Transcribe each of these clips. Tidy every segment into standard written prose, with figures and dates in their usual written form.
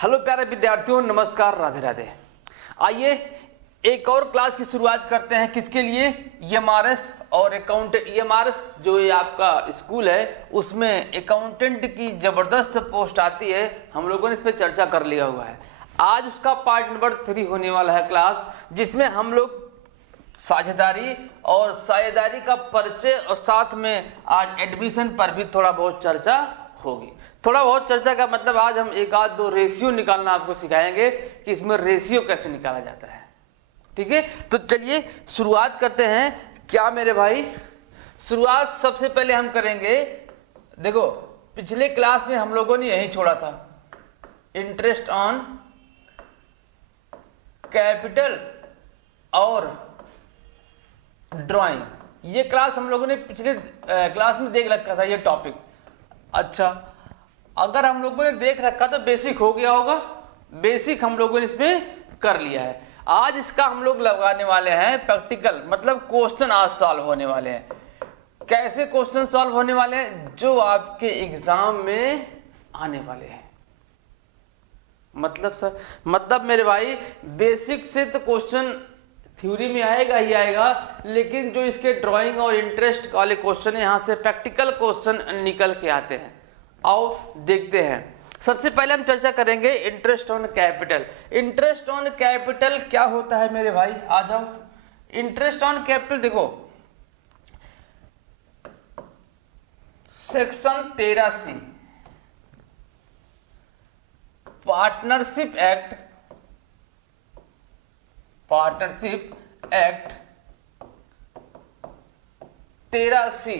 Hello प्यारे विद्यार्थियों, नमस्कार, राधे राधे। आइए एक और क्लास की शुरुआत करते हैं। किसके लिए? ईएमआरएस और अकाउंटेंट। ईएमआरएस जो ये आपका स्कूल है उसमें अकाउंटेंट की जबरदस्त पोस्ट आती है। हम लोगों ने इस पर चर्चा कर लिया हुआ है। आज उसका पार्ट नंबर 3 होने वाला है क्लास, जिसमें हम लोग साझेदारी और साझेदारी का परिचय और साथ में आज एडमिशन पर भी थोड़ा बहुत चर्चा होगी। थोड़ा बहुत चर्चा का मतलब आज हम एक आध दो रेशियो निकालना आपको सिखाएंगे कि इसमें रेशियो कैसे निकाला जाता है। ठीक है, तो चलिए शुरुआत करते हैं। क्या मेरे भाई, शुरुआत सबसे पहले हम करेंगे। देखो, पिछले क्लास में हम लोगों ने यही छोड़ा था, इंटरेस्ट ऑन कैपिटल और ड्राइंग। ये क्लास हम लोगों ने पिछले क्लास में देख रखा था, ये टॉपिक। अच्छा, अगर हम लोगों ने देख रखा तो बेसिक हो गया होगा। बेसिक हम लोगों ने इसमें कर लिया है। आज इसका हम लोग लगाने वाले हैं प्रैक्टिकल, मतलब क्वेश्चन आज सॉल्व होने वाले हैं। कैसे क्वेश्चन सॉल्व होने वाले हैं? जो आपके एग्जाम में आने वाले हैं। मतलब सर, मतलब मेरे भाई, बेसिक से तो क्वेश्चन थ्योरी में आएगा ही आएगा, लेकिन जो इसके ड्राइंग और इंटरेस्ट वाले क्वेश्चन है, यहां से प्रैक्टिकल क्वेश्चन निकल के आते हैं। आओ देखते हैं। सबसे पहले हम चर्चा करेंगे interest on capital. Interest on capital क्या होता है मेरे भाई? आ जाओ। इंटरेस्ट ऑन कैपिटल देखो, section 13C partnership act, partnership act 13C,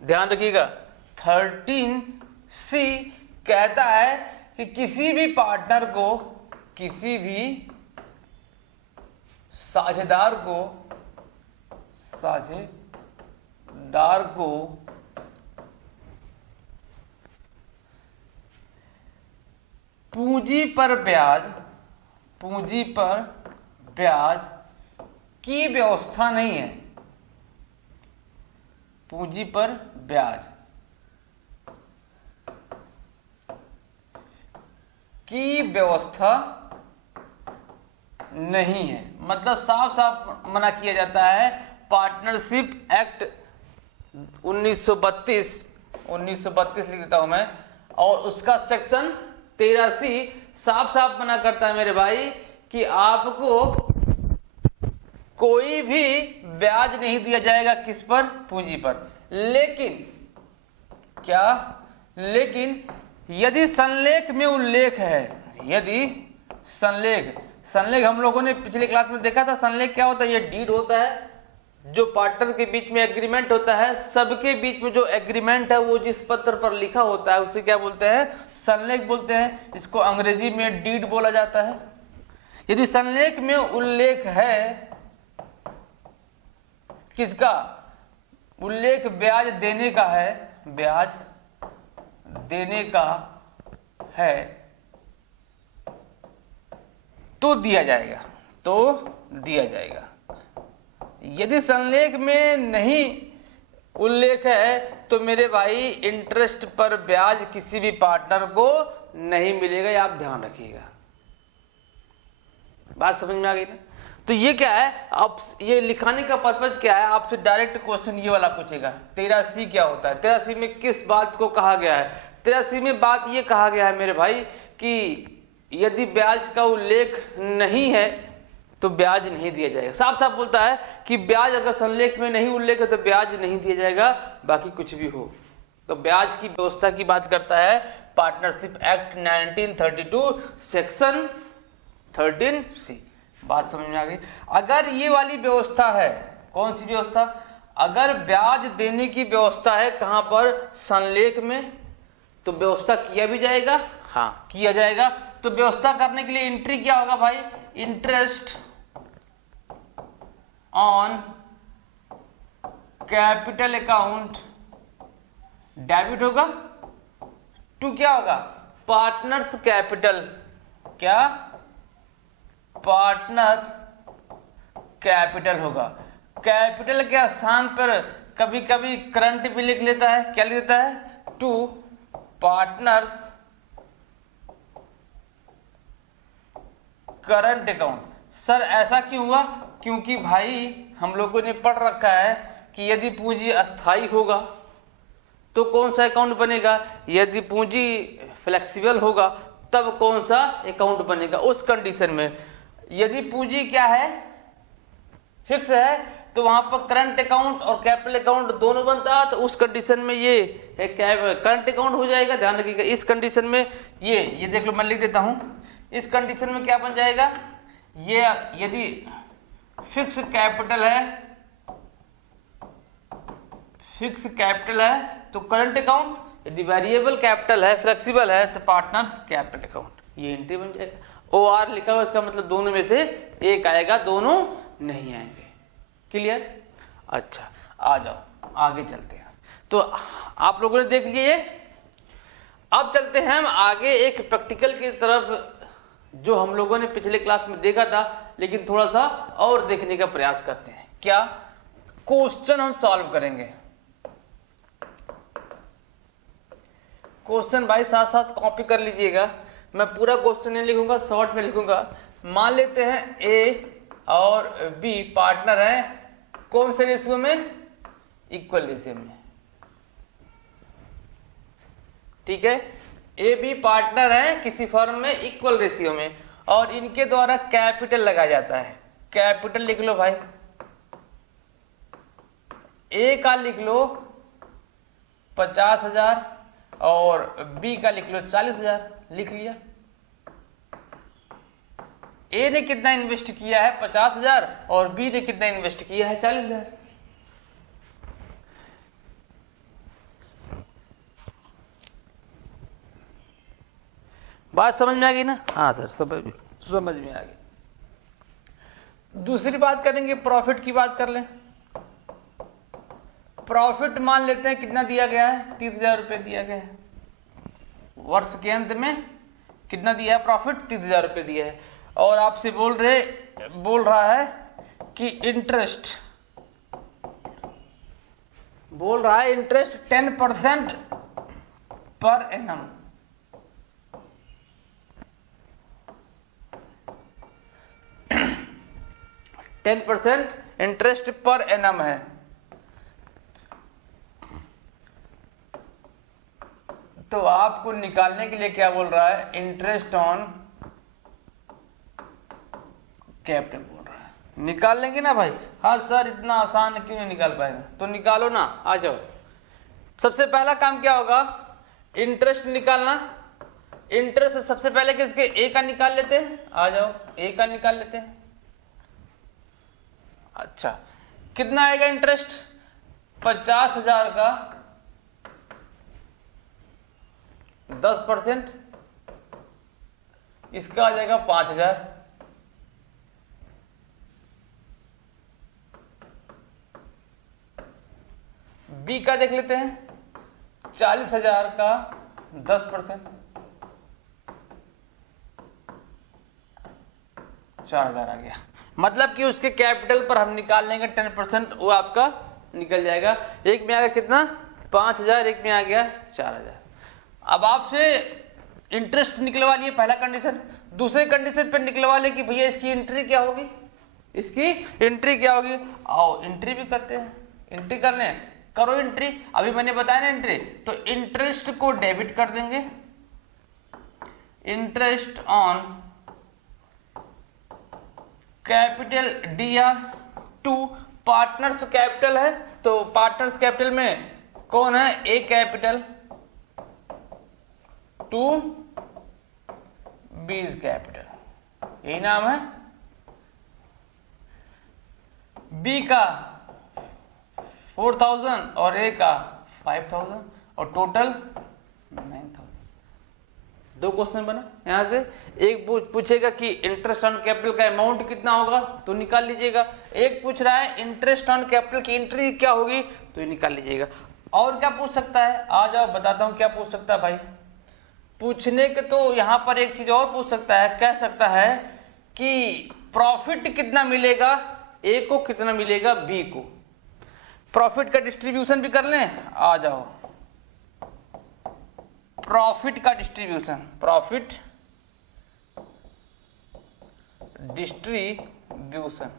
ध्यान रखिएगा। 13C कहता है कि किसी भी पार्टनर को, किसी भी साझेदार को पूंजी पर ब्याज की व्यवस्था नहीं है। पूंजी पर ब्याज की व्यवस्था नहीं है, मतलब साफ साफ मना किया जाता है। पार्टनरशिप एक्ट 1932 लिख देता हूं मैं, और उसका सेक्शन 13C साफ साफ मना करता है मेरे भाई कि आपको कोई भी ब्याज नहीं दिया जाएगा। किस पर? पूंजी पर। लेकिन क्या? लेकिन यदि संलेख में उल्लेख है, यदि संलेख हम लोगों ने पिछले क्लास में देखा था। संलेख क्या होता है? ये डीड होता है, जो पार्टनर के बीच में एग्रीमेंट होता है। सबके बीच में जो एग्रीमेंट है वो जिस पत्र पर लिखा होता है उसे क्या बोलते हैं? संलेख बोलते हैं। इसको अंग्रेजी में डीड बोला जाता है। यदि संलेख में उल्लेख है, किसका उल्लेख? ब्याज देने का है, ब्याज देने का है, तो दिया जाएगा, यदि संलेख में नहीं उल्लेख है तो मेरे भाई इंटरेस्ट पर ब्याज किसी भी पार्टनर को नहीं मिलेगा। ये आप ध्यान रखिएगा। बात समझ में आ गई ना? तो ये क्या है, अब ये लिखाने का पर्पज क्या है? आपसे डायरेक्ट क्वेश्चन ये वाला पूछेगा, 13C क्या होता है? 13C में किस बात को कहा गया है? 13C में बात ये कहा गया है मेरे भाई कि यदि ब्याज का उल्लेख नहीं है तो ब्याज नहीं दिया जाएगा। साफ साफ बोलता है कि ब्याज अगर संलेख में नहीं उल्लेख है तो ब्याज नहीं दिया जाएगा, बाकी कुछ भी हो। तो ब्याज की व्यवस्था की बात करता है पार्टनरशिप एक्ट 1932 सेक्शन 13C। बात समझ में आ गई? अगर ये वाली व्यवस्था है, कौन सी व्यवस्था? अगर ब्याज देने की व्यवस्था है कहां पर? संलेख में, तो व्यवस्था किया भी जाएगा। हाँ, किया जाएगा। तो व्यवस्था करने के लिए एंट्री क्या होगा भाई? Interest on capital account debit होगा टू क्या होगा? Partners capital. क्या? पार्टनर कैपिटल होगा। कैपिटल के स्थान पर कभी कभी करंट भी लिख लेता है। क्या लिख देता है? To partners current account. Sir ऐसा क्यों हुआ? क्योंकि भाई हम लोगों ने पढ़ रखा है कि यदि पूंजी अस्थाई होगा तो कौन सा अकाउंट बनेगा, यदि पूंजी फ्लेक्सिबल होगा तब कौन सा अकाउंट बनेगा। उस कंडीशन में यदि पूंजी क्या है, फिक्स है, तो वहां पर करंट अकाउंट और कैपिटल अकाउंट दोनों बनता है, तो उस कंडीशन में ये करंट अकाउंट हो जाएगा। ध्यान रखिएगा इस कंडीशन में ये देख लो, मैं लिख देता हूं। इस कंडीशन में क्या बन जाएगा, ये यदि फिक्स कैपिटल है तो करंट अकाउंट, यदि वेरिएबल कैपिटल है, फ्लेक्सिबल है, तो पार्टनर कैपिटल अकाउंट, ये एंट्री बन जाएगा। OR लिखा हुआ, इसका मतलब दोनों में से एक आएगा, दोनों नहीं आएंगे। क्लियर? अच्छा, आ जाओ आगे चलते हैं। तो आप लोगों ने देख लिए, अब चलते हैं हम आगे एक प्रैक्टिकल की तरफ, जो हम लोगों ने पिछले क्लास में देखा था, लेकिन थोड़ा सा और देखने का प्रयास करते हैं। क्या क्वेश्चन हम सॉल्व करेंगे। क्वेश्चन भाई साथ साथ कॉपी कर लीजिएगा, मैं पूरा क्वेश्चन नहीं लिखूंगा, शॉर्ट में लिखूंगा। मान लेते हैं ए और बी पार्टनर है, कौन से रेशियो में, इक्वल रेशियो में। ठीक है, ए बी पार्टनर है किसी फर्म में इक्वल रेशियो में, और इनके द्वारा कैपिटल लगाया जाता है। कैपिटल लिख लो भाई, ए का लिख लो 50,000 और बी का लिख लो 40,000। लिख लिया। ए ने कितना इन्वेस्ट किया है 50,000 और बी ने कितना इन्वेस्ट किया है 40,000। बात समझ में आ गई ना? हाँ सर, समझ में आ गई। दूसरी बात करेंगे, प्रॉफिट की बात कर लें। प्रॉफिट मान लेते हैं कितना दिया गया है, 30,000 रुपये दिया गया है। वर्ष के अंत में कितना दिया है प्रॉफिट, 30,000 रुपये दिया है, और आपसे बोल रहा है कि interest 10% per annum. Interest per annum है। तो आपको निकालने के लिए क्या बोल रहा है, इंटरेस्ट ऑन कैपिटल बोल रहा है। निकाल लेंगे ना भाई? हाँ सर, इतना आसान क्यों नहीं निकाल पाएगा, तो निकालो ना, आ जाओ। सबसे पहला काम क्या होगा, इंटरेस्ट निकालना। इंटरेस्ट सबसे पहले किसके, ए का निकाल लेते हैं। आ जाओ, ए का निकाल लेते हैं। अच्छा, कितना आएगा इंटरेस्ट, 50,000 का 10%, इसका आ जाएगा 5,000। बी का देख लेते हैं, 40,000 का 10%, 4,000 आ गया। मतलब कि उसके कैपिटल पर हम निकाल लेंगे 10%, वो आपका निकल जाएगा। एक में आ गया कितना, 5,000, एक में आ गया 4,000। अब आपसे इंटरेस्ट निकलवा लिए, पहला कंडीशन। दूसरे कंडीशन पे निकलवा ले कि भैया इसकी एंट्री क्या होगी, इसकी एंट्री क्या होगी। आओ एंट्री भी करते हैं, एंट्री कर लें, करो एंट्री। अभी मैंने बताया ना एंट्री, तो इंटरेस्ट को डेबिट कर देंगे। Interest on capital DR to partners capital है, तो पार्टनर्स कैपिटल में कौन है, A capital to B's capital, यही नाम है। बी का 4,000 और ए का 5,000 और टोटल 9,000। दो क्वेश्चन बना यहां से। एक पूछेगा कि इंटरेस्ट ऑन कैपिटल का अमाउंट कितना होगा, तो निकाल लीजिएगा। एक पूछ रहा है इंटरेस्ट ऑन कैपिटल की एंट्री क्या होगी, तो ये निकाल लीजिएगा। और क्या पूछ सकता है, आ जाओ बताता हूं क्या पूछ सकता है भाई। पूछने के तो यहां पर एक चीज और पूछ सकता है, कह सकता है कि प्रॉफिट कितना मिलेगा, ए को कितना मिलेगा बी को। प्रॉफिट का डिस्ट्रीब्यूशन भी कर लें, आ जाओ। प्रॉफिट का डिस्ट्रीब्यूशन, प्रॉफिट डिस्ट्रीब्यूशन।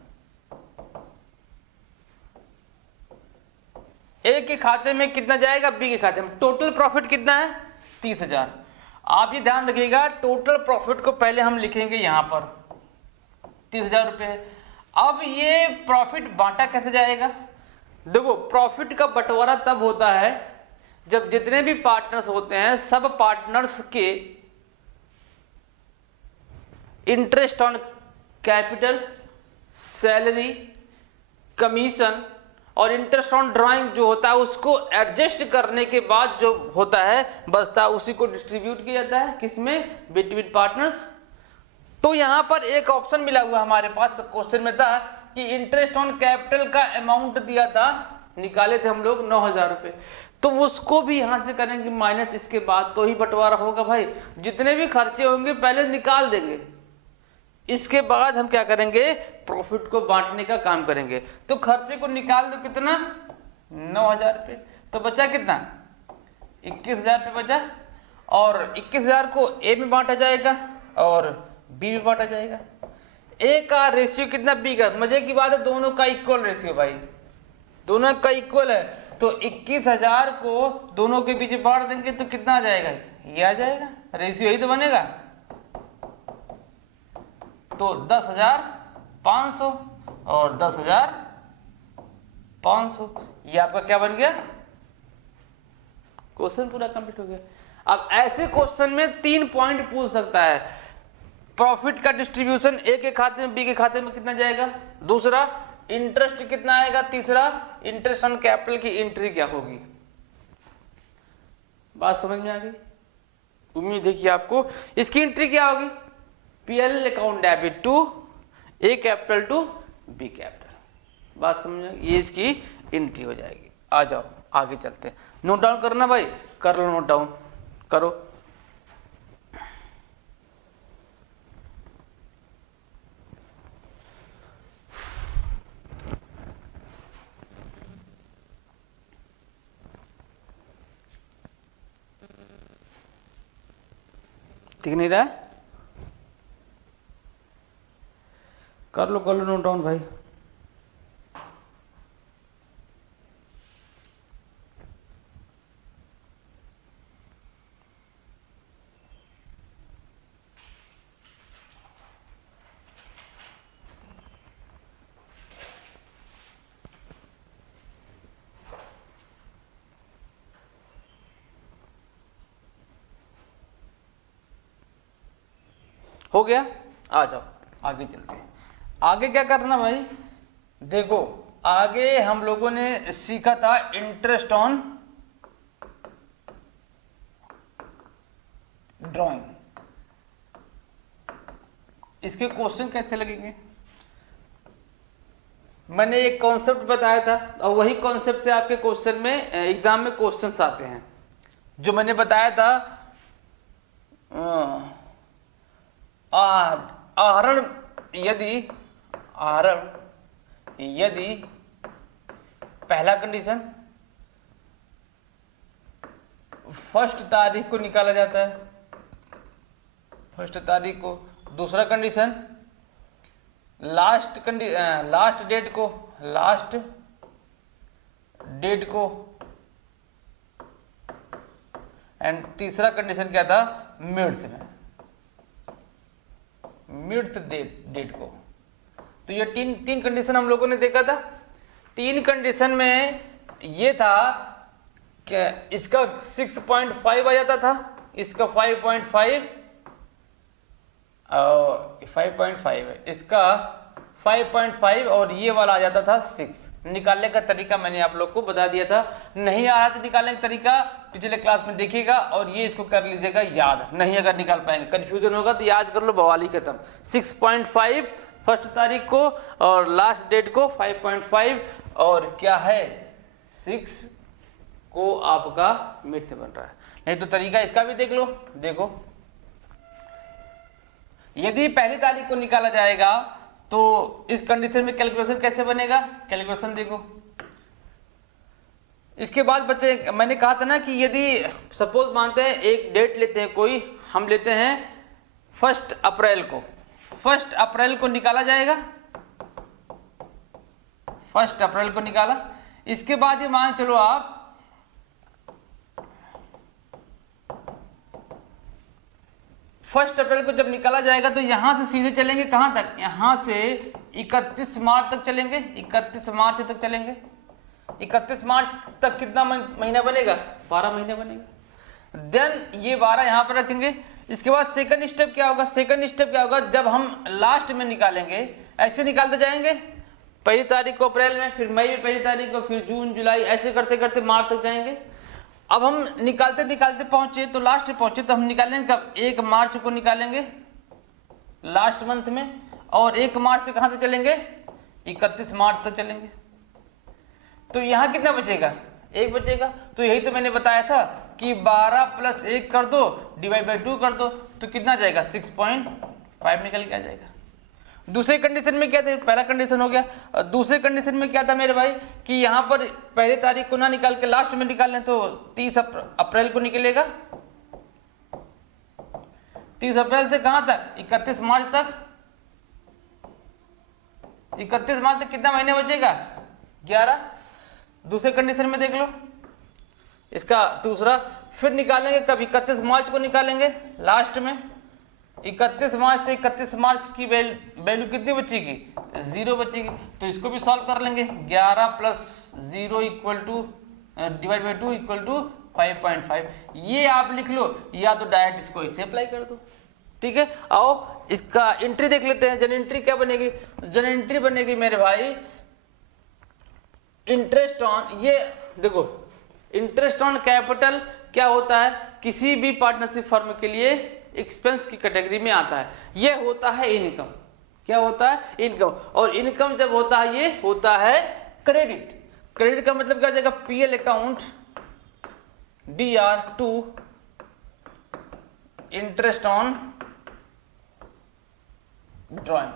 ए के खाते में कितना जाएगा, बी के खाते में। टोटल प्रॉफिट कितना है, 30,000। आप ये ध्यान रखिएगा, टोटल प्रॉफिट को पहले हम लिखेंगे यहां पर 30,000 रुपये है। अब ये प्रॉफिट बांटा कैसे जाएगा, देखो प्रॉफिट का बंटवारा तब होता है जब जितने भी पार्टनर्स होते हैं सब पार्टनर्स के interest on capital, salary, commission और इंटरेस्ट ऑन ड्राइंग जो होता है उसको एडजस्ट करने के बाद जो होता है बचता है उसी को डिस्ट्रीब्यूट किया जाता है, किसमें, बिटवीन पार्टनर्स। तो यहां पर एक ऑप्शन मिला हुआ हमारे पास, क्वेश्चन में था कि इंटरेस्ट ऑन कैपिटल का अमाउंट दिया था, निकाले थे हम लोग 9,000 रुपए, तो उसको भी यहां से करेंगे माइनस, इसके बाद तो ही बंटवारा होगा भाई। जितने भी खर्चे होंगे पहले निकाल देंगे, इसके बाद हम क्या करेंगे, प्रॉफिट को बांटने का काम करेंगे। तो खर्चे को निकाल दो, कितना, 9,000 रुपये, तो बचा कितना, 21,000 रुपये बचा। और 21,000 को ए में बांटा जाएगा और बी में बांटा जाएगा। ए का रेशियो कितना, बी का। मजे की बात है दोनों का इक्वल रेशियो भाई, दोनों का इक्वल है, तो 21,000 को दोनों के बीच बांट देंगे तो कितना आ जाएगा, ये आ जाएगा, रेशियो यही तो बनेगा। तो 10,500 और 10,500, ये आपका क्या बन गया, क्वेश्चन पूरा कंप्लीट हो गया। अब ऐसे क्वेश्चन में 3 पॉइंट पूछ सकता है, प्रॉफिट का डिस्ट्रीब्यूशन ए के खाते में, बी के खाते में कितना जाएगा, दूसरा इंटरेस्ट कितना आएगा, तीसरा इंटरेस्ट ऑन कैपिटल की एंट्री क्या होगी। बात समझ में आ गई, उम्मीद है कि आपको। इसकी एंट्री क्या होगी, PL account debit to A capital to B capital. बात समझ में, ये इसकी एंट्री हो जाएगी। आ जाओ आगे चलते हैं, नोट डाउन करना भाई, कर लो नोट डाउन करो। दिख नहीं रहा है, कर लो नोट डाउन भाई। हो गया, आ जाओ आगे चलते हैं। आगे क्या करना भाई, देखो आगे हम लोगों ने सीखा था इंटरेस्ट ऑन ड्राइंग। इसके क्वेश्चन कैसे लगेंगे, मैंने एक कॉन्सेप्ट बताया था और वही कॉन्सेप्ट से आपके क्वेश्चन में एग्जाम में क्वेश्चंस आते हैं। जो मैंने बताया था आहरण यदि पहला कंडीशन फर्स्ट तारीख को निकाला जाता है, फर्स्ट तारीख को, दूसरा कंडीशन लास्ट डेट को एंड तीसरा कंडीशन क्या था, मिड्थ डेट को। तो ये तीन कंडीशन हम लोगों ने देखा था। 3 कंडीशन में ये था कि इसका 6.5 आ जाता था, इसका 5.5 और 5.5 है, इसका 5.5 और ये वाला आ जाता था 6। निकालने का तरीका मैंने आप लोग को बता दिया था, नहीं आ रहा था निकालने का तरीका पिछले क्लास में देखिएगा और ये इसको कर लीजिएगा याद। नहीं अगर निकाल पाएंगे, कंफ्यूजन होगा तो याद कर लो, बवाली खत्म। 6.5 फर्स्ट तारीख को और लास्ट डेट को 5.5 और क्या है 6 को आपका मिड बन रहा है। नहीं तो तरीका इसका भी देख लो, देखो यदि पहली तारीख को निकाला जाएगा तो इस कंडीशन में कैलकुलेशन कैसे बनेगा, कैलकुलेशन देखो। इसके बाद बच्चे मैंने कहा था ना कि यदि सपोज मानते हैं एक डेट लेते हैं कोई, हम लेते हैं 1 अप्रैल को, 1 अप्रैल को निकाला जाएगा, 1 अप्रैल को निकाला। इसके बाद ये मान चलो आप 1 अप्रैल को जब निकाला जाएगा तो यहां से सीधे चलेंगे कहां तक, यहां से 31 मार्च तक चलेंगे, 31 मार्च तक चलेंगे। 31 मार्च तक कितना महीना बनेगा, 12 महीने बनेगा। देन ये 12 यहां पर रखेंगे। इसके बाद सेकंड स्टेप क्या होगा, सेकंड स्टेप क्या होगा, जब हम लास्ट में निकालेंगे ऐसे निकालते जाएंगे, 1 तारीख को अप्रैल में, फिर मई में 1 तारीख को, फिर जून जुलाई, ऐसे करते करते मार्च तक जाएंगे। अब हम निकालते निकालते पहुंचे तो लास्ट में पहुंचे तो हम निकालेंगे कब, 1 मार्च को निकालेंगे लास्ट मंथ में, और 1 मार्च से कहां तक चलेंगे, 31 मार्च तक चलेंगे। तो यहां कितना बचेगा, 1 बचेगा। तो यही तो मैंने बताया था कि 12 + 1 कर दो, डिवाइड बाई 2 कर दो, तो कितना जाएगा, 6.5 निकल के आ जाएगा। दूसरे कंडीशन में क्या था, पहला कंडीशन हो गया। दूसरे कंडीशन में क्या था मेरे भाई कि यहाँ पर 1 तारीख को ना निकाल के लास्ट में निकाल लें तो 30 अप्रैल को निकलेगा। 30 अप्रैल से कहां तक, 31 मार्च तक। 31 मार्च तक कितना महीने बचेगा, 11। दूसरे कंडीशन में देख लो इसका दूसरा, फिर निकालेंगे कब, 31 मार्च को निकालेंगे लास्ट में। 31 मार्च से 31 मार्च की वैल्यू कितनी बचेगी, 0 बचेगी। तो इसको भी सॉल्व कर लेंगे, 11 + 0 डिवाइड बाई 2 = 5.5। ये आप लिख लो, या तो डायरेक्ट इसको इसे अप्लाई कर दो। ठीक है, आओ इसका एंट्री देख लेते हैं। जन एंट्री क्या बनेगी, जन एंट्री बनेगी मेरे भाई इंटरेस्ट ऑन, ये देखो इंटरेस्ट ऑन कैपिटल क्या होता है, किसी भी पार्टनरशिप फर्म के लिए एक्सपेंस की कैटेगरी में आता है। ये होता है इनकम, क्या होता है, इनकम। और इनकम जब होता है ये होता है क्रेडिट। क्रेडिट का मतलब क्या हो जाएगा, PL account DR2 interest on drawing,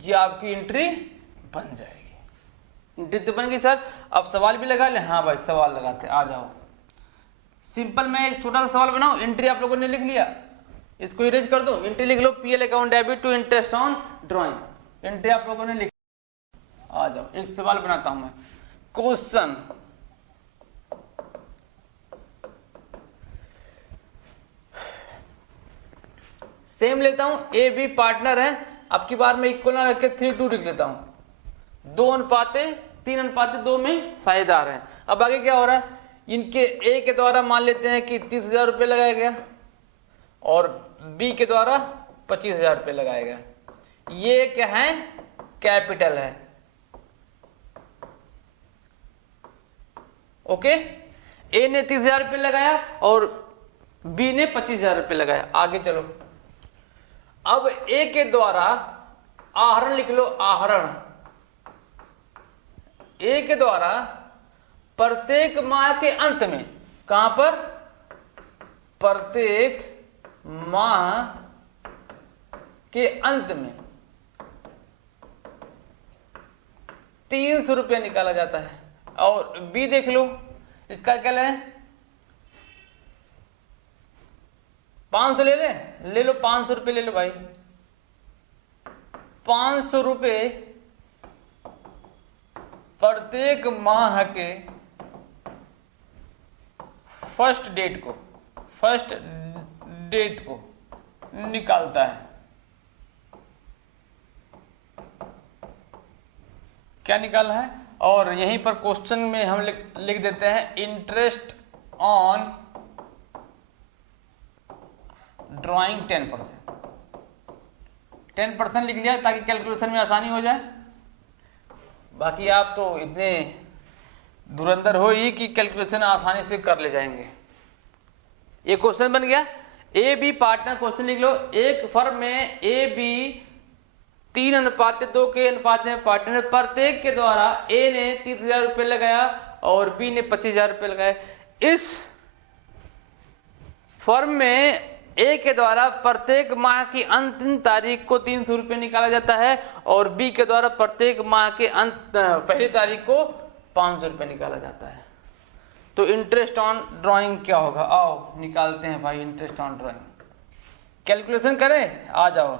ये आपकी एंट्री बन जाएगी। एंट्री तो बन गई सर। अब सवाल भी लगा ले, हाँ भाई सवाल लगाते, आ जाओ। सिंपल मैं एक छोटा सा सवाल बनाऊं, एंट्री आप लोगों ने लिख लिया, इसको इरेज कर दो, एंट्री लिख लो, PL account debit to interest on drawing, entry आप लोगों ने लिख। आ जाओ एक सवाल बनाता हूं मैं, क्वेश्चन सेम लेता हूं, ए बी पार्टनर है, अब की बार मैं इक्वल ना रख के 3:2 लिख लेता हूं। 2:3:2 में साझेदार है। अब आगे क्या हो रहा है, इनके ए के द्वारा मान लेते हैं कि 30,000 रुपये लगाया गया और बी के द्वारा 25,000 रुपये लगाया गया। ये क्या है, कैपिटल है। ओके, ए ने 30,000 रुपये लगाया और बी ने 25,000 रुपये लगाया। आगे चलो, अब ए के द्वारा आहरण लिख लो, आहरण। ए के द्वारा प्रत्येक माह के अंत में, कहां पर, प्रत्येक माह के अंत में 300 रुपया निकाला जाता है। और बी देख लो, इसका क्या है, 500 ले लो, 500 रुपये ले लो भाई। 500 रुपये प्रत्येक माह के फर्स्ट डेट को निकालता है। क्या निकालना है, और यहीं पर क्वेश्चन में हम लिख देते हैं इंटरेस्ट ऑन ड्राइंग 10% लिख लिया ताकि कैलकुलेशन में आसानी हो जाए। बाकी आप तो इतने धुरंधर हो ही कि कैलकुलेशन आसानी से कर ले जाएंगे। ये क्वेश्चन बन गया, ए बी पार्टनर, क्वेश्चन लिख लो, एक फर्म में ए बी 3:2 के अनुपात में पार्टनर, प्रत्येक के द्वारा ए ने 30,000 रुपये लगाया और बी ने 25,000 रुपये लगाए। इस फर्म में ए के द्वारा प्रत्येक माह की अंतिम तारीख को 300 रुपये निकाला जाता है और बी के द्वारा प्रत्येक माह के पहली तारीख को 500 रुपये निकाला जाता है। तो इंटरेस्ट ऑन ड्राइंग क्या होगा, आओ निकालते हैं भाई इंटरेस्ट ऑन ड्राइंग। कैलकुलेशन करें, आ जाओ।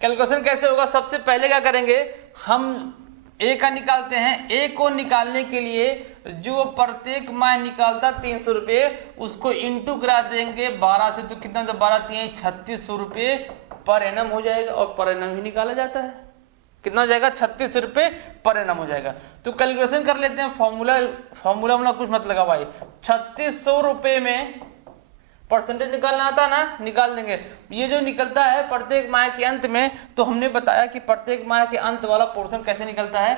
कैलकुलेशन कैसे होगा, सबसे पहले क्या करेंगे, हम ए का निकालते हैं। ए को निकालने के लिए जो प्रत्येक माह निकालता 300 रुपये, उसको इंटू करा देंगे 12 से, तो कितना, 12 3 3600 रुपये पर एनम हो जाएगा, और पर एनम ही निकाला जाता है। कितना हो जाएगा, 3600 रुपये पर एनम हो जाएगा। तो कैलकुलेशन कर लेते हैं, फॉर्मूला कुछ मत लगा भाई। 3600 रुपये में परसेंटेज निकालना आता ना, निकाल देंगे। ये जो निकलता है प्रत्येक माह के अंत में, तो हमने बताया कि प्रत्येक माह के अंत वाला पोर्शन कैसे निकलता है।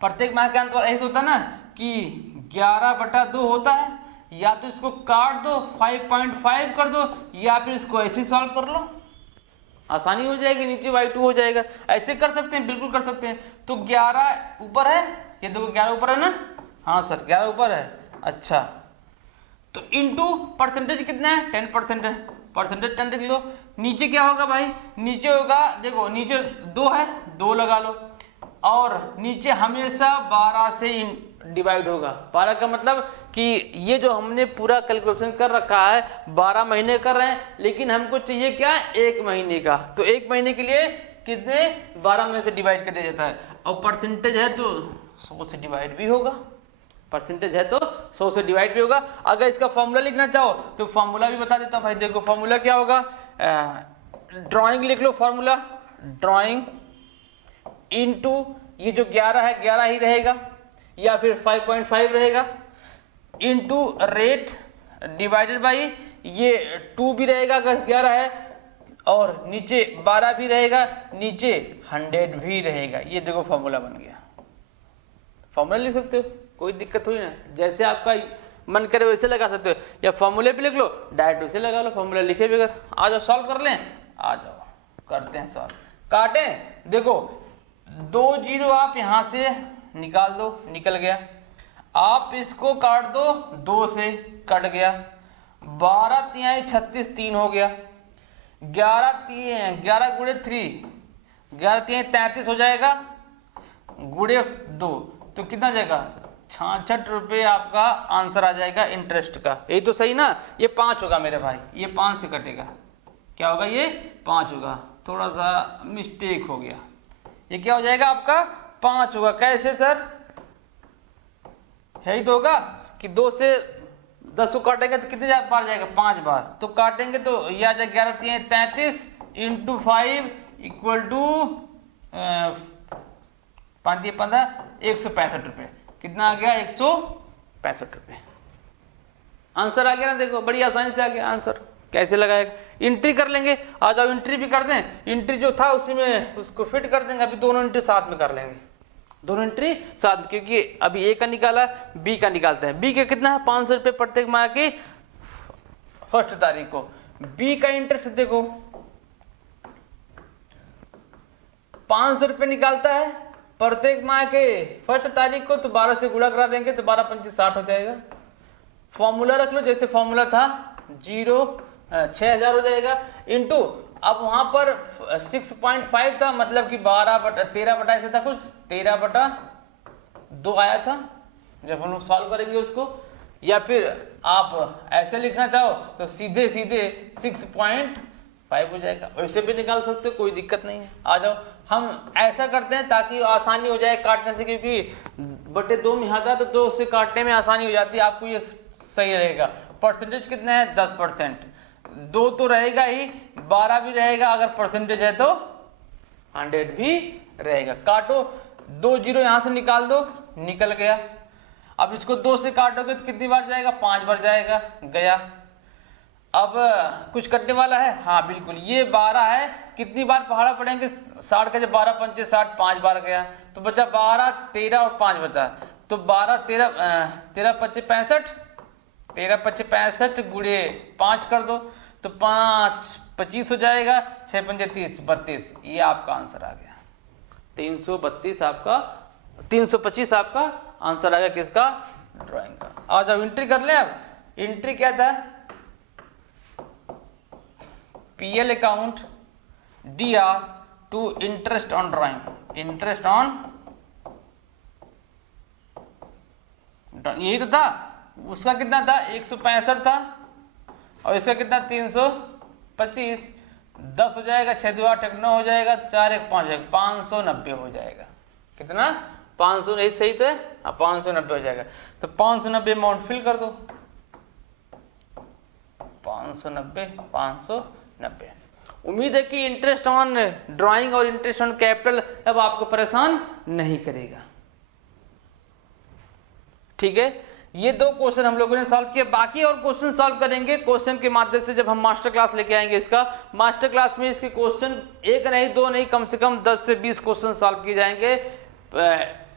प्रत्येक माह के अंत वाला ऐसे होता है ना कि 11/2 होता है, या तो इसको काट दो 5.5 कर दो, या फिर इसको ऐसे सॉल्व कर लो, आसानी हो जाएगी, नीचे y2 हो जाएगा। ऐसे कर सकते हैं, बिल्कुल कर सकते हैं। तो 11 ऊपर है, ये देखो 11 ऊपर है ना, हाँ सर 11 ऊपर है, अच्छा। तो इनटू परसेंटेज कितना है, 10% है, परसेंटेज 10 लिख लो। नीचे क्या होगा भाई, नीचे होगा, देखो नीचे 2 है, 2 लगा लो, और नीचे हमेशा 12 से डिवाइड होगा। 12 का मतलब कि ये जो हमने पूरा कैलकुलेशन कर रखा है 12 महीने कर रहे हैं, लेकिन हमको चाहिए क्या, 1 महीने का। तो 1 महीने के लिए कितने, 12 महीने से डिवाइड कर दिया जाता है। और परसेंटेज है तो 100 से डिवाइड भी होगा, परसेंटेज है तो 100 से डिवाइड भी होगा। अगर इसका फॉर्मूला लिखना चाहो तो फॉर्मूला भी बता देता हूं भाई। देखो फॉर्मूला क्या होगा, ड्राइंग लिख लो फॉर्मूला, ड्राइंग इनटू ये जो 11 है 11 ही रहेगा, या फिर 5.5 रहेगा, इनटू रेट डिवाइडेड बाई ये 2 भी रहेगा अगर 11 है, और नीचे 12 भी रहेगा, नीचे 100 भी रहेगा। ये देखो फॉर्मूला बन गया। फॉर्मूला लिख सकते हो, कोई दिक्कत हुई ना, जैसे आपका मन करे वैसे लगा सकते हो, या फॉर्मूले पे लिख लो, डायरेक्ट वैसे लगा लो, फॉर्मूला लिखे बगैर। आ जाओ सॉल्व कर लें, आ जाओ करते हैं सॉल्व। काटें, देखो 2 0 आप यहां से निकाल दो, निकल गया। आप इसको काट दो, 2 से कट गया, 12 3 36 3 हो गया, 11 गुणे 3 11 3 33 हो जाएगा, गुणे 2 तो कितना जाएगा, 66 रुपये आपका आंसर आ जाएगा इंटरेस्ट का। यही तो सही ना, ये 5 होगा मेरे भाई, ये 5 से कटेगा, क्या होगा, ये 5 होगा, थोड़ा सा मिस्टेक हो गया। ये क्या हो जाएगा आपका, 5 होगा। कैसे सर, यही तो होगा कि 2 से 10 को काटेंगे तो कितने बार जाएगा, 5 बार। तो काटेंगे तो ये आ जाएगा 11 3 33 इंटू 5 इक्वल टू 5 3 15 165 रुपये। कितना आ गया, 165 रुपये। आंसर आ गया ना, देखो बड़ी आसानी से आ गया आंसर। कैसे लगाएगा, एंट्री कर लेंगे, आ जाओ एंट्री भी कर दें। एंट्री जो था उसी में उसको फिट कर देंगे, अभी दोनों एंट्री साथ में कर लेंगे, दोनों एंट्री साथ, क्योंकि अभी ए का निकाला, बी का निकालते हैं। बी का कितना है, 500 रुपये प्रत्येक माह की 1 तारीख को। बी का इंटरेस्ट देखो 500 रुपये निकालता है प्रत्येक माह के 1 तारीख को, तो 12 से गुणा करा देंगे तो 12 5 60 हो जाएगा। फॉर्मूला रख लो, जैसे फॉर्मूला था 6000 हो जाएगा, इंटू अब वहां पर 6.5 था, मतलब कि 13 ऐसे था कुछ, 13/2 आया था जब हम लोग सॉल्व करेंगे उसको। या फिर आप ऐसे लिखना चाहो तो सीधे 6.5 हो जाएगा, वैसे भी निकाल सकते हो, कोई दिक्कत नहीं है। आ जाओ, हम ऐसा करते हैं ताकि आसानी हो जाए काटने से, क्योंकि बटे 2 में आता है तो 2 से काटने में आसानी हो जाती है, आपको ये सही रहेगा। परसेंटेज कितना है, 10%, 2 तो रहेगा ही, 12 भी रहेगा, अगर परसेंटेज है तो 100 भी रहेगा। काटो, 2 0 यहां से निकाल दो, निकल गया। अब इसको 2 से काटोगे तो कितनी बार जाएगा, 5 बार जाएगा, गया। अब कुछ कटने वाला है, हाँ बिल्कुल, ये 12 है, कितनी बार पहाड़ा पड़ेंगे, 60 का, जब 12 पंचे 60, 5 बार गया, तो बचा 12 13 और 5 बचा, तो 12 13 13 25 65, 13 25 65 गुणे 5 कर दो तो 5 25 हो जाएगा, 6 पंजे 30 32। ये आपका आंसर आ गया 332, आपका 325 आपका आंसर आ गया किसका, ड्राइंग का। आ जाओ एंट्री कर ले। अब एंट्री क्या था, PL account DR to interest on drawing, interest on, यही तो था, उसका कितना था 165 था और इसका कितना 325, 10 हो जाएगा, 6 2 8 9 हो जाएगा, 4 1 5 जाएगा, 590 हो जाएगा। कितना 500 नहीं सही तो 590 हो जाएगा। तो 590 अमाउंट फिल कर दो, 590। उम्मीद है कि इंटरेस्ट ऑन ड्राइंग और इंटरेस्ट ऑन कैपिटल अब आपको परेशान नहीं करेगा। ठीक है, ये 2 क्वेश्चन हम लोगों ने सॉल्व किए। बाकी और क्वेश्चन सॉल्व करेंगे क्वेश्चन के माध्यम से जब हम मास्टर क्लास लेके आएंगे। इसका मास्टर क्लास में इसके क्वेश्चन 1 नहीं 2 नहीं, कम से कम 10 से 20 क्वेश्चन सॉल्व किए जाएंगे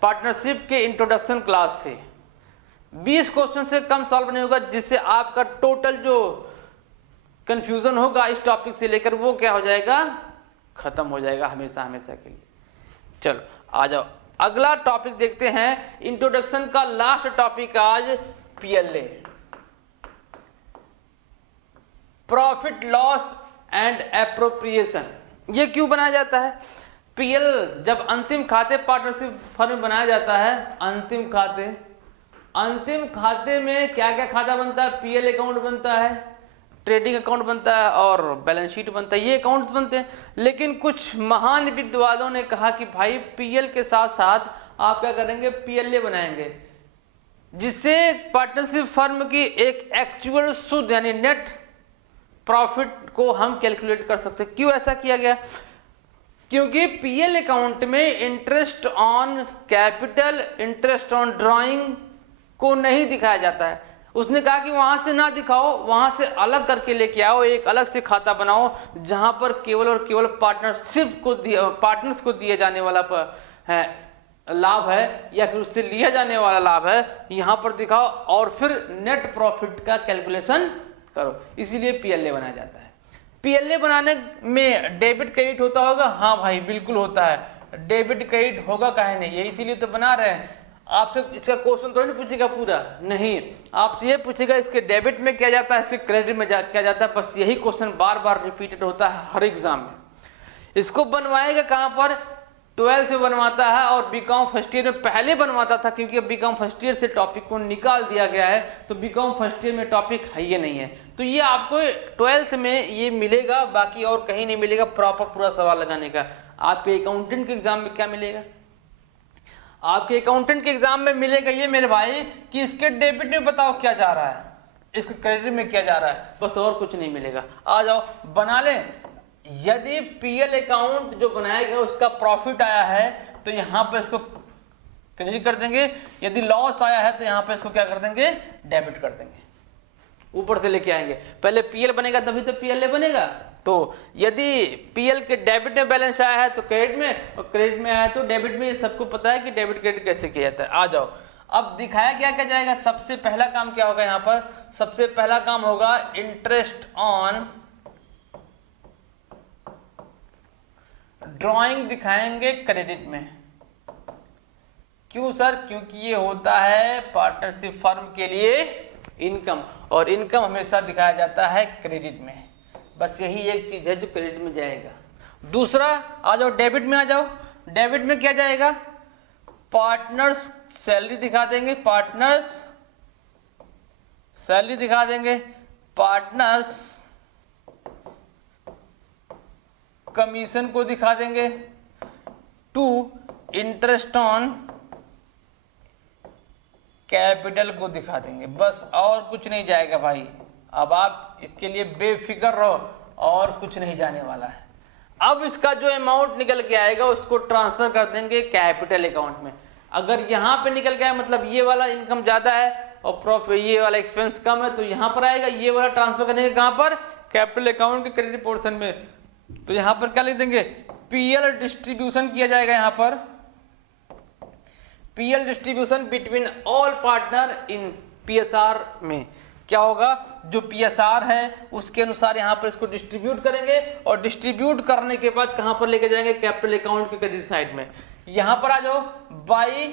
पार्टनरशिप के इंट्रोडक्शन क्लास से। 20 क्वेश्चन से कम सॉल्व नहीं होगा, जिससे आपका टोटल जो कंफ्यूजन होगा इस टॉपिक से लेकर वो क्या हो जाएगा, खत्म हो जाएगा हमेशा हमेशा के लिए। चलो आ जाओ, अगला टॉपिक देखते हैं। इंट्रोडक्शन का लास्ट टॉपिक आज PLA, profit loss and appropriation. ये क्यों बनाया जाता है? पीएल जब अंतिम खाते पार्टनरशिप फर्म बनाया जाता है, अंतिम खाते में क्या क्या खाता बनता है? पीएल अकाउंट बनता है, ट्रेडिंग अकाउंट बनता है और बैलेंस शीट बनता है। ये अकाउंट बनते हैं। लेकिन कुछ महान विद्वानों ने कहा कि भाई पीएल के साथ साथ आप क्या करेंगे, पीएलए बनाएंगे, जिससे पार्टनरशिप फर्म की एक एक्चुअल शुद्ध यानी नेट प्रॉफिट को हम कैलकुलेट कर सकते हैं। क्यों ऐसा किया गया? क्योंकि पीएल अकाउंट में interest on capital, interest on drawing को नहीं दिखाया जाता है। उसने कहा कि वहां से ना दिखाओ, वहां से अलग करके लेके आओ, एक अलग से खाता बनाओ जहां पर केवल और केवल पार्टनर्स को दिए जाने वाला है लाभ है या फिर उससे लिया जाने वाला लाभ है, यहां पर दिखाओ और फिर नेट प्रॉफिट का कैलकुलेशन करो। इसीलिए पीएलए बनाया जाता है। पीएलए बनाने में डेबिट क्रेडिट होता होगा? हाँ भाई बिल्कुल होता है। डेबिट क्रेडिट होगा काहे नहीं, ये इसीलिए तो बना रहे हैं। आपसे इसका क्वेश्चन थोड़ी पूछेगा पूरा, नहीं, आपसे ये पूछेगा इसके डेबिट में क्या जाता है, इसके क्रेडिट में क्या जाता है। बस यही क्वेश्चन बार बार रिपीटेड होता है हर एग्जाम में। इसको बनवाएगा कहां पर? 12th में बनवाता है और बीकॉम फर्स्ट ईयर में पहले बनवाता था, क्योंकि अब बीकॉम फर्स्ट ईयर से टॉपिक को निकाल दिया गया है, तो बीकॉम फर्स्ट ईयर में टॉपिक है ये नहीं है। तो ये आपको 12th में ये मिलेगा, बाकी और कहीं नहीं मिलेगा प्रॉपर पूरा सवाल लगाने का। आपके अकाउंटेंट के एग्जाम में क्या मिलेगा? आपके अकाउंटेंट के एग्जाम में मिलेगा ये मेरे भाई कि इसके डेबिट में बताओ क्या जा रहा है, इसके क्रेडिट में क्या जा रहा है, बस और कुछ नहीं मिलेगा। आ जाओ बना लें। यदि पीएल अकाउंट जो बनाया गया उसका प्रॉफिट आया है तो यहां पर इसको क्रेडिट कर देंगे, यदि लॉस आया है तो यहां पर इसको क्या कर देंगे, डेबिट कर देंगे, ऊपर से लेके आएंगे। पहले पीएल बनेगा तभी तो पीएलए बनेगा। तो यदि पीएल के डेबिट में बैलेंस आया है तो क्रेडिट में, और क्रेडिट में आया तो डेबिट में। सबको पता है कि डेबिट क्रेडिट कैसे किया जाता है। आ जाओ, अब दिखाया क्या जाएगा। सबसे पहला काम क्या होगा? यहाँ पर सबसे पहला काम होगा इंटरेस्ट ऑन ड्राइंग दिखाएंगे क्रेडिट में। क्यों सर? क्योंकि ये होता है पार्टनरशिप फर्म के लिए इनकम, और इनकम हमेशा दिखाया जाता है क्रेडिट में। बस यही एक चीज है जो क्रेडिट में जाएगा। दूसरा आ जाओ डेबिट में आ जाओ। डेबिट में क्या जाएगा? पार्टनर्स सैलरी दिखा देंगे, पार्टनर्स सैलरी दिखा देंगे, पार्टनर्स कमीशन को दिखा देंगे, टू इंटरेस्ट ऑन कैपिटल को दिखा देंगे। बस और कुछ नहीं जाएगा भाई। अब आप इसके लिए बेफिक्र रहो, और कुछ नहीं जाने वाला है। अब इसका जो अमाउंट निकल के आएगा उसको ट्रांसफर कर देंगे कैपिटल अकाउंट में। अगर यहाँ पे निकल गया मतलब ये वाला इनकम ज्यादा है और प्रॉफिट ये वाला एक्सपेंस कम है, तो यहाँ पर आएगा, ये वाला ट्रांसफर करेंगे कहाँ पर? कैपिटल अकाउंट के क्रेडिट पोर्शन में। तो यहाँ पर क्या लिख देंगे? पीएल डिस्ट्रीब्यूशन किया जाएगा। यहाँ पर PL distribution between all partner in PSR में क्या होगा? जो पीएसआर है उसके अनुसार यहाँ पर इसको डिस्ट्रीब्यूट करेंगे, और डिस्ट्रीब्यूट करने के बाद कहां पर लेके जाएंगे? कैपिटल अकाउंट के क्रेडिट साइड में। यहां पर आ जाओ, बाई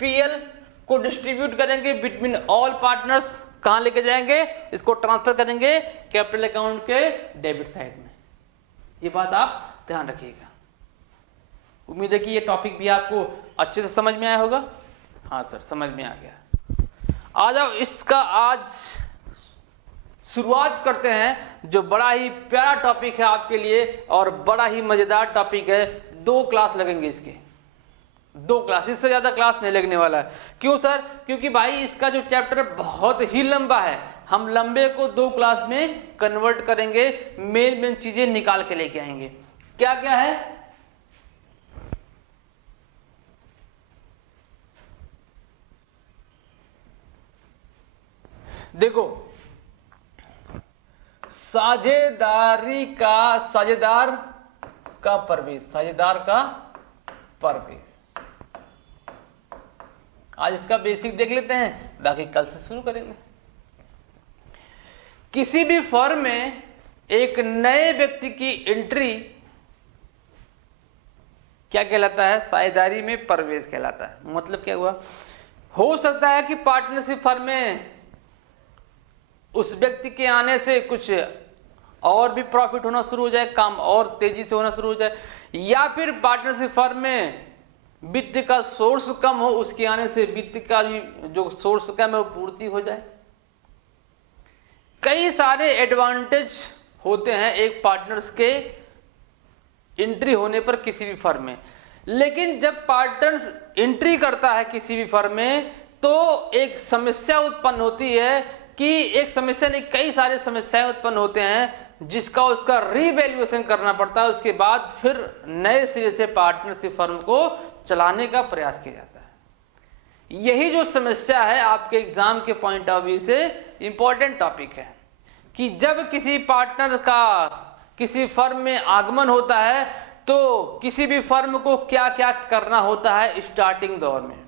पीएल को डिस्ट्रीब्यूट करेंगे बिटवीन ऑल पार्टनर्स। कहां लेके जाएंगे? इसको ट्रांसफर करेंगे कैपिटल अकाउंट के डेबिट साइड में। ये बात आप ध्यान रखिएगा। उम्मीद है कि ये टॉपिक भी आपको अच्छे से समझ में आया होगा। हाँ सर, समझ में आ गया। आ जाओ, इसका आज शुरुआत करते हैं, जो बड़ा ही प्यारा टॉपिक है आपके लिए और बड़ा ही मजेदार टॉपिक है। 2 क्लास लगेंगे इसके, 2 क्लास, इससे ज्यादा क्लास नहीं लगने वाला है। क्यों सर? क्योंकि भाई इसका जो चैप्टर बहुत ही लंबा है, हम लंबे को 2 क्लास में कन्वर्ट करेंगे, मेन चीजें निकाल के लेके आएंगे। क्या क्या है? देखो, साझेदार का प्रवेश, साझेदार का प्रवेश। आज इसका बेसिक देख लेते हैं, बाकी कल से शुरू करेंगे। किसी भी फर्म में एक नए व्यक्ति की एंट्री क्या कहलाता है? साझेदारी में प्रवेश कहलाता है। मतलब क्या हुआ? हो सकता है कि पार्टनरशिप फर्म में उस व्यक्ति के आने से कुछ और भी प्रॉफिट होना शुरू हो जाए, काम और तेजी से होना शुरू हो जाए, या फिर पार्टनरशिप फर्म में वित्त का सोर्स कम हो, उसके आने से वित्त का जो सोर्स कम है वो पूर्ति हो जाए। कई सारे एडवांटेज होते हैं एक पार्टनर्स के एंट्री होने पर किसी भी फर्म में। लेकिन जब पार्टनर्स एंट्री करता है किसी भी फर्म में, तो एक समस्या उत्पन्न होती है कि एक समस्या नहीं, कई सारे समस्याएं उत्पन्न होते हैं जिसका उसका रीवैल्यूएशन करना पड़ता है। उसके बाद फिर नए सिरे से पार्टनरशिप फर्म को चलाने का प्रयास किया जाता है। यही जो समस्या है आपके एग्जाम के पॉइंट ऑफ व्यू से इंपॉर्टेंट टॉपिक है कि जब किसी पार्टनर का किसी फर्म में आगमन होता है तो किसी भी फर्म को क्या क्या करना होता है स्टार्टिंग दौर में।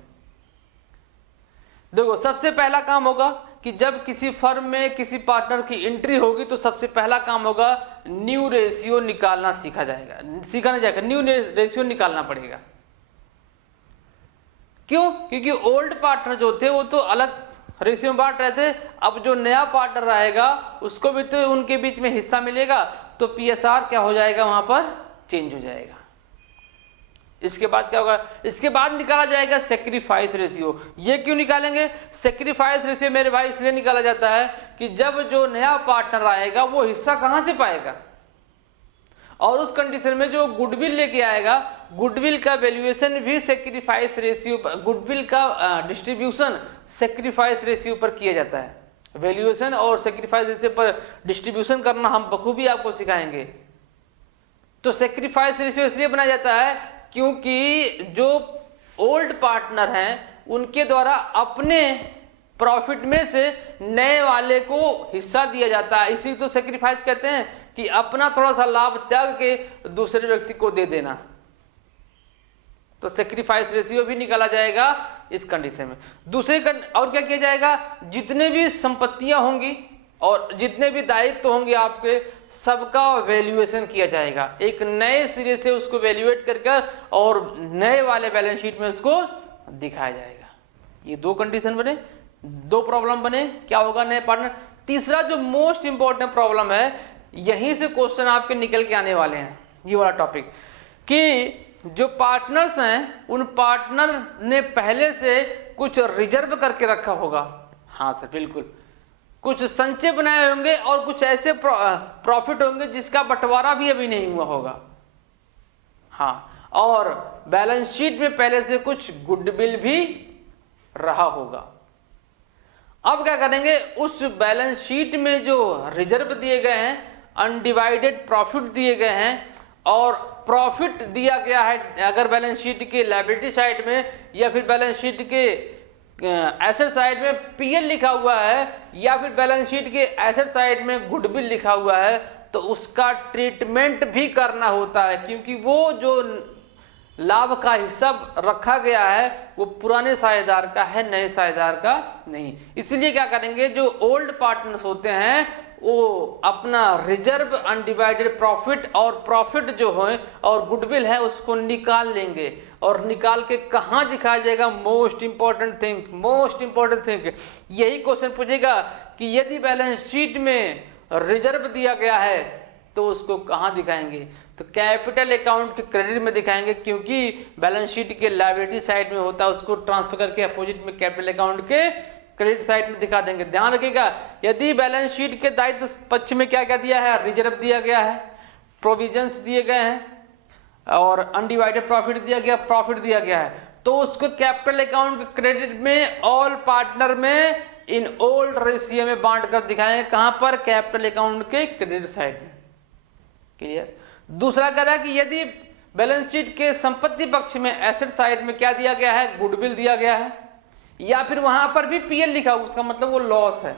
देखो, सबसे पहला काम होगा कि जब किसी फर्म में किसी पार्टनर की एंट्री होगी तो सबसे पहला काम होगा न्यू रेशियो निकालना सीखा नहीं जाएगा, न्यू रेशियो निकालना पड़ेगा। क्यों? क्योंकि ओल्ड पार्टनर जो थे वो तो अलग रेशियो में बांट रहे थे, अब जो नया पार्टनर आएगा उसको भी तो उनके बीच में हिस्सा मिलेगा, तो पीएसआर क्या हो जाएगा, वहां पर चेंज हो जाएगा। इसके बाद क्या होगा? इसके बाद निकाला जाएगा सेक्रीफाइस रेशियो। ये क्यों निकालेंगे? सेक्रीफाइस रेशियो मेरे भाई इसलिए निकाला जाता है कि जब जो नया पार्टनर आएगा वो हिस्सा कहां से पाएगा, और उस कंडीशन में जो गुडविल लेके आएगा, गुडविल का वैल्यूएशन भी सेक्रीफाइस रेशियो, गुडविल का डिस्ट्रीब्यूशन सेक्रीफाइस रेशियो पर किया जाता है। वैल्यूएशन और सेक्रीफाइस रेशियो पर डिस्ट्रीब्यूशन करना हम बखूबी आपको सिखाएंगे। तो सेक्रीफाइस रेशियो इसलिए बनाया जाता है क्योंकि जो ओल्ड पार्टनर हैं उनके द्वारा अपने प्रॉफिट में से नए वाले को हिस्सा दिया जाता है। इसी तो सेक्रीफाइस कहते हैं कि अपना थोड़ा सा लाभ त्याग के दूसरे व्यक्ति को दे देना। तो सेक्रीफाइस रेशियो भी निकाला जाएगा इस कंडीशन में। दूसरे और क्या किया जाएगा? जितने भी संपत्तियां होंगी और जितने भी दायित्व होंगे आपके, सबका वैल्यूएशन किया जाएगा। एक नए सिरे से उसको वैल्यूएट करके और नए वाले बैलेंस शीट में उसको दिखाया जाएगा। ये 2 कंडीशन बने, 2 प्रॉब्लम बने। क्या होगा? नए पार्टनर। तीसरा जो मोस्ट इंपॉर्टेंट प्रॉब्लम है, यहीं से क्वेश्चन आपके निकल के आने वाले हैं, ये वाला टॉपिक, कि जो पार्टनर्स हैं उन पार्टनर ने पहले से कुछ रिजर्व करके रखा होगा। हाँ सर, बिल्कुल, कुछ संचय बनाए होंगे और कुछ ऐसे प्रॉफिट होंगे जिसका बंटवारा भी अभी नहीं हुआ होगा। हाँ, और बैलेंस शीट में पहले से कुछ गुडविल भी रहा होगा। अब क्या करेंगे? उस बैलेंस शीट में जो रिजर्व दिए गए हैं, अनडिवाइडेड प्रॉफिट दिए गए हैं, और प्रॉफिट दिया गया है अगर बैलेंस शीट के लायबिलिटी साइड में या फिर बैलेंस शीट के एसेट साइड में पीएल लिखा हुआ है, या फिर बैलेंस शीट के एसेट साइड में गुडविल लिखा हुआ है, तो उसका ट्रीटमेंट भी करना होता है। क्योंकि वो जो लाभ का हिस्सा रखा गया है वो पुराने साझेदार का है, नए साझेदार का नहीं। इसलिए क्या करेंगे? जो ओल्ड पार्टनर्स होते हैं वो अपना रिजर्व, अनडिवाइडेड प्रॉफिट और प्रॉफिट जो है और गुडविल है उसको निकाल लेंगे, और निकाल के कहां दिखाया जाएगा? मोस्ट इंपॉर्टेंट थिंग, यही क्वेश्चन पूछेगा कि यदि बैलेंस शीट में रिजर्व दिया गया है तो उसको कहां दिखाएंगे? तो कैपिटल अकाउंट के क्रेडिट में दिखाएंगे, क्योंकि बैलेंस शीट के लायबिलिटी साइड में होता है, उसको ट्रांसफर करके अपोजिट में कैपिटल अकाउंट के क्रेडिट साइड में दिखा देंगे। ध्यान रखिएगा, यदि बैलेंस शीट के दायित्व पक्ष में क्या क्या दिया है, रिजर्व दिया गया है, प्रोविजंस दिए गए हैं और अनडिवाइडेड प्रॉफिट दिया गया, प्रॉफिट दिया गया है, तो उसको कैपिटल अकाउंट क्रेडिट में ऑल पार्टनर में इन ओल्ड रेशियो में बांट कर दिखाएंगे। कहां पर, कैपिटल अकाउंट के क्रेडिट साइड में। क्लियर। दूसरा कह रहा है कि यदि बैलेंस शीट के संपत्ति पक्ष में एसेट साइड में क्या दिया गया है, गुडविल दिया गया है, या फिर वहां पर भी पीएल लिखा, उसका मतलब वो लॉस है,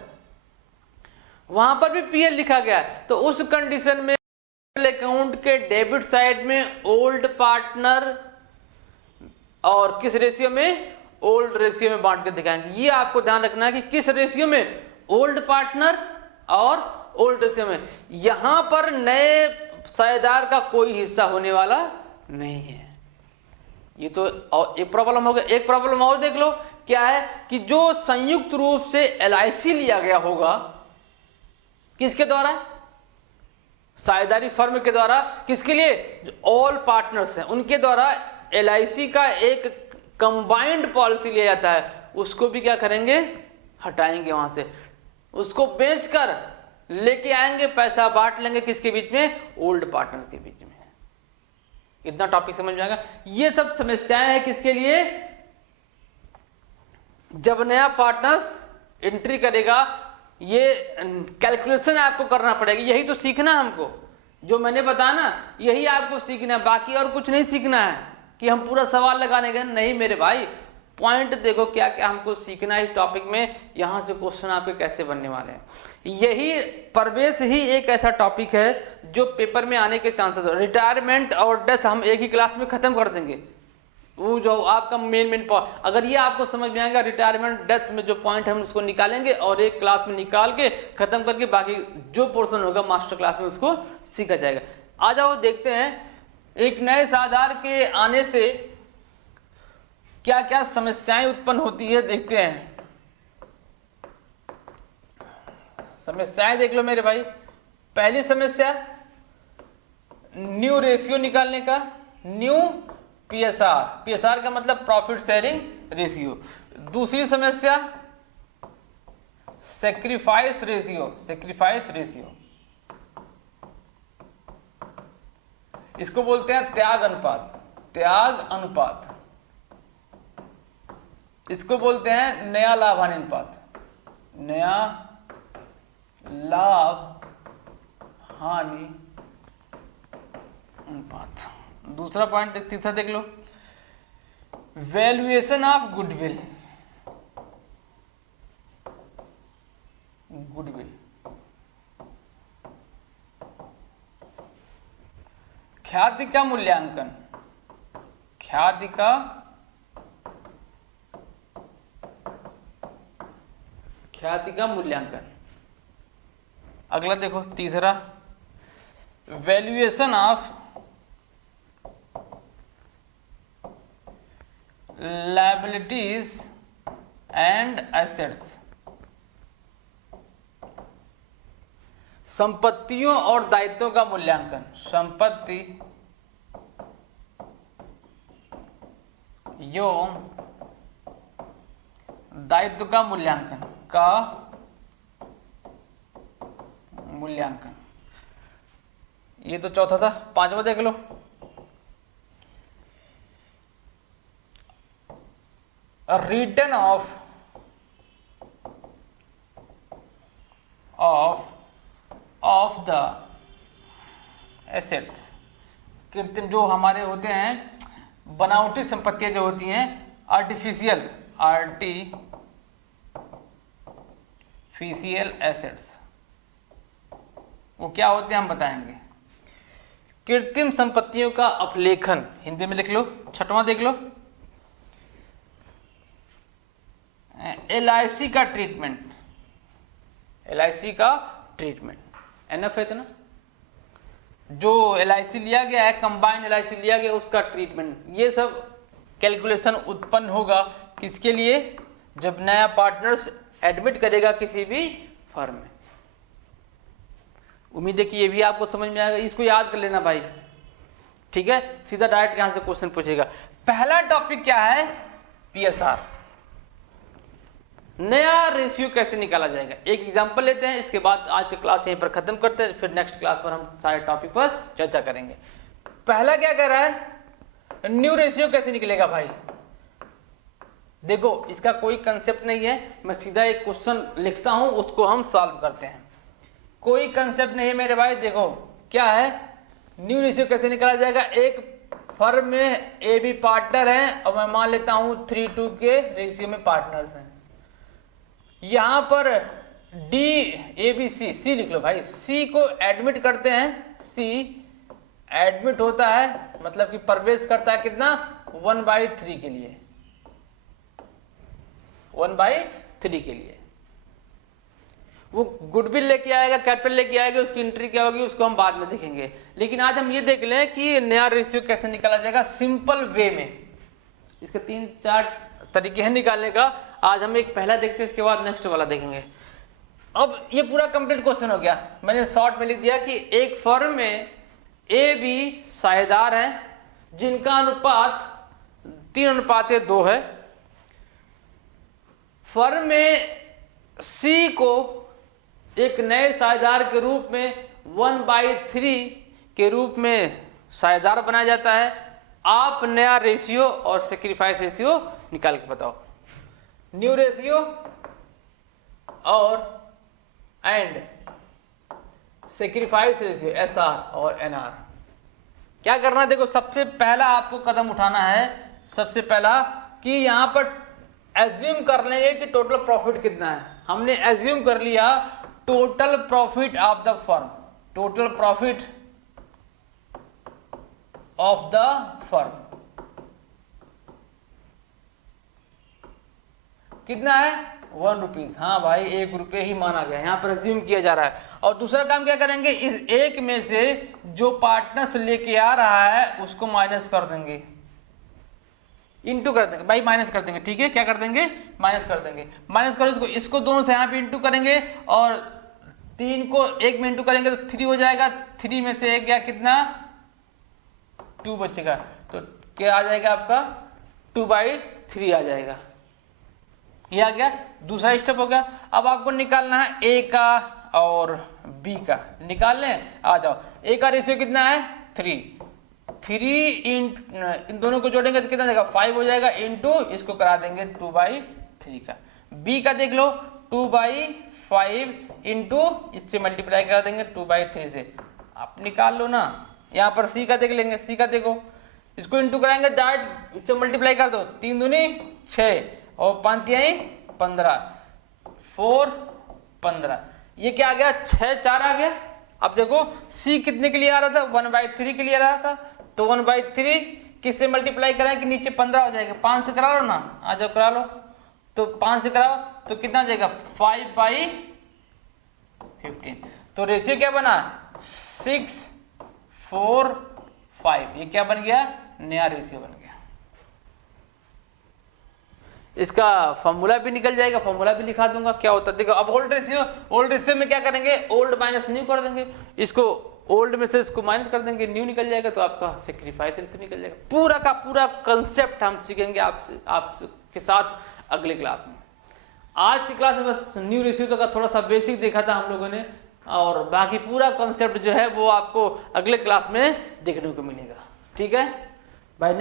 वहां पर भी पीएल लिखा गया है, तो उस कंडीशन में अकाउंट के डेबिट साइड में ओल्ड पार्टनर और किस रेशियो में, ओल्ड रेशियो में बांट के दिखाएंगे। ये आपको ध्यान रखना है कि किस रेशियो में, ओल्ड पार्टनर और ओल्ड रेशियो में। यहां पर नए साझेदार का कोई हिस्सा होने वाला नहीं है। ये तो एक प्रॉब्लम हो गया। एक प्रॉब्लम और देख लो, क्या है कि जो संयुक्त रूप से एलआईसी लिया गया होगा, किसके द्वारा, साझेदारी फर्म के द्वारा, किसके लिए, जो ऑल पार्टनर्स हैं उनके द्वारा एलआईसी का एक कंबाइंड पॉलिसी लिया जाता है, उसको भी क्या करेंगे, हटाएंगे वहां से, उसको बेचकर लेके आएंगे, पैसा बांट लेंगे किसके बीच में, ओल्ड पार्टनर के बीच में। इतना टॉपिक समझ में आएगा। ये सब समस्याएं हैं किसके लिए, जब नया पार्टनर्स एंट्री करेगा, ये कैलकुलेशन आपको करना पड़ेगा। यही तो सीखना हमको, जो मैंने बताया ना, यही आपको सीखना है, बाकी और कुछ नहीं सीखना है कि हम पूरा सवाल लगाने गए। नहीं मेरे भाई, पॉइंट देखो क्या क्या हमको सीखना है इस टॉपिक में, यहां से क्वेश्चन आपके कैसे बनने वाले हैं। यही प्रवेश ही एक ऐसा टॉपिक है जो पेपर में आने के चांसेस। रिटायरमेंट और डेथ हम एक ही क्लास में खत्म कर देंगे, वो जो आपका मेन पॉइंट, अगर ये आपको समझ में आएगा, रिटायरमेंट डेथ में जो पॉइंट हम उसको निकालेंगे और एक क्लास में निकाल के खत्म करके बाकी जो पोर्शन होगा मास्टर क्लास में उसको सीखा जाएगा। आ जाओ देखते हैं एक नए साझेदार के आने से क्या क्या समस्याएं उत्पन्न होती है, देखते हैं। समस्याएं देख लो मेरे भाई। पहली समस्या न्यू रेशियो निकालने का, न्यू पीएसआर, पीएसआर का मतलब प्रॉफिट शेयरिंग रेशियो। दूसरी समस्या सैक्रिफाइस रेशियो, सैक्रिफाइस रेशियो, इसको बोलते हैं त्याग अनुपात, त्याग अनुपात, इसको बोलते हैं नया लाभ हानि अनुपात, नया लाभ हानि अनुपात। दूसरा पॉइंट तीसरा देख लो, वैल्यूएशन ऑफ गुडविल, गुडविल, ख्याति का मूल्यांकन, ख्याति का मूल्यांकन। अगला देखो तीसरा, valuation of liabilities and assets, संपत्तियों और दायित्वों का मूल्यांकन, संपत्ति एवं दायित्व का मूल्यांकन, ये तो चौथा था। पांचवा देख लो, रिटर्न ऑफ द एसेट्स, कृत्रिम जो हमारे होते हैं बनावटी संपत्तियां जो होती हैं, आर्टिफिशियल एसेट्स, वो क्या होते हैं हम बताएंगे। कृत्रिम संपत्तियों का अपलेखन, हिंदी में लिख लो। छठवां देख लो, एलआईसी का ट्रीटमेंट, एलआईसी का ट्रीटमेंट, एनएफ है ना, जो एलआईसी लिया गया है, कंबाइंड एलआईसी लिया गया, उसका ट्रीटमेंट। ये सब कैलकुलेशन उत्पन्न होगा किसके लिए, जब नया पार्टनर्स एडमिट करेगा किसी भी फर्म में। उम्मीद है कि ये भी आपको समझ में आएगा, इसको याद कर लेना भाई, ठीक है। सीधा डायरेक्ट यहां से क्वेश्चन पूछेगा। पहला टॉपिक क्या है, पीएसआर। नया रेशियो कैसे निकाला जाएगा। एक एग्जांपल लेते हैं, इसके बाद आज की क्लास यहीं पर खत्म करते हैं, फिर नेक्स्ट क्लास पर हम सारे टॉपिक पर चर्चा करेंगे। पहला क्या कह रहा है, न्यू रेशियो कैसे निकलेगा भाई। देखो इसका कोई कंसेप्ट नहीं है, मैं सीधा एक क्वेश्चन लिखता हूं, उसको हम सॉल्व करते हैं। कोई कंसेप्ट नहीं है मेरे भाई। देखो क्या है, न्यू रेशियो कैसे निकाला जाएगा। एक फर्म में ए बी पार्टनर हैं और मैं मान लेता हूं 3:2 के रेशियो में पार्टनर्स हैं। यहां पर डी ए बी सी लिख लो भाई, सी को एडमिट करते हैं, सी एडमिट होता है मतलब कि प्रवेश करता है कितना 1/3 के लिए, 1/3 के लिए। वो गुडविल लेके आएगा, कैपिटल लेके आएगा, उसकी एंट्री क्या होगी उसको हम बाद में देखेंगे। लेकिन आज हम ये देख लें कि नया रेशियो कैसे निकाला जाएगा सिंपल वे में। इसके 3-4 तरीके हैं निकालने का, आज हम एक पहला देखते हैं, इसके बाद नेक्स्ट वाला देखेंगे। अब ये पूरा कंप्लीट क्वेश्चन हो गया, मैंने शॉर्ट में लिख दिया कि एक फर्म में ए बी साझेदार हैं जिनका अनुपात 3:2 है। फर्म में सी को एक नए साझेदार के रूप में 1/3 के रूप में साझेदार बनाया जाता है। आप नया रेशियो और सेक्रीफाइस रेशियो निकाल के बताओ। न्यू रेशियो और एंड सेक्रीफाइस रेशियो SR और NR। क्या करना है, देखो सबसे पहला आपको कदम उठाना है, सबसे पहला कि यहां पर एज्यूम कर लेंगे कि टोटल प्रॉफिट कितना है। हमने एज्यूम कर लिया total profit of the firm, total profit of the firm कितना है 1 रुपीज। हाँ भाई 1 रुपये ही माना गया, यहां पर एज्यूम किया जा रहा है। और दूसरा काम क्या करेंगे, इस एक में से जो पार्टनर लेके आ रहा है उसको माइनस कर देंगे, इंटू कर देंगे भाई, माइनस कर देंगे। ठीक है, क्या कर देंगे, माइनस कर देंगे। माइनस करो इसको दोनों से यहाँ पे इंटू करेंगे और 3 को 1 में इंटू करेंगे तो 3 हो जाएगा। 3 में से 1 गया कितना 2 बचेगा, तो क्या आ जाएगा आपका 2/3 आ जाएगा। ये आ गया, दूसरा स्टेप हो गया। अब आपको निकालना है ए का और बी का, निकाल लें, आ जाओ। ए का रेशियो कितना है 3 इन दोनों को जोड़ेंगे तो कितना जाएगा 5 हो जाएगा, इंटू इसको करा देंगे 2/3 का। बी का देख लो 2/5 इंटू इससे मल्टीप्लाई करा देंगे 2/3 से, आप निकाल लो ना। यहाँ पर सी का देख लेंगे, सी का देखो, इसको इंटू कराएंगे डायरेक्ट, इससे मल्टीप्लाई कर दो, 3 दूनी 6 और 5 तिहाई 15, 4 15, ये क्या आ गया 6 4 आ गया। अब देखो सी कितने के लिए आ रहा था 1/3 के लिए आ रहा था, तो 1/3 किससे मल्टीप्लाई कराएं कि नीचे 15 हो जाएगा, 5 से करा लो ना, आ जाओ करा लो। तो 5 से कराओ तो कितना जाएगा 5/15। तो रेशियो क्या बना 6 4 5, ये क्या बन गया नया रेशियो बन गया। इसका फॉर्मूला भी निकल जाएगा, फॉर्मूला भी लिखा दूंगा क्या होता है। देखो अब ओल्ड रेशियो में क्या करेंगे, ओल्ड माइनस न्यू कर देंगे, इसको ओल्ड में से इसको माइनस कर देंगे, न्यू निकल जाएगा, तो आपका सेक्रीफाइस रेशियो निकल जाएगा। पूरा का पूरा कंसेप्ट हम सीखेंगे आपके साथ अगले क्लास में। आज की क्लास में बस न्यू रेशियो का थोड़ा सा बेसिक देखा था हम लोगों ने, और बाकी पूरा कंसेप्ट जो है वो आपको अगले क्लास में देखने को मिलेगा। ठीक है भाई।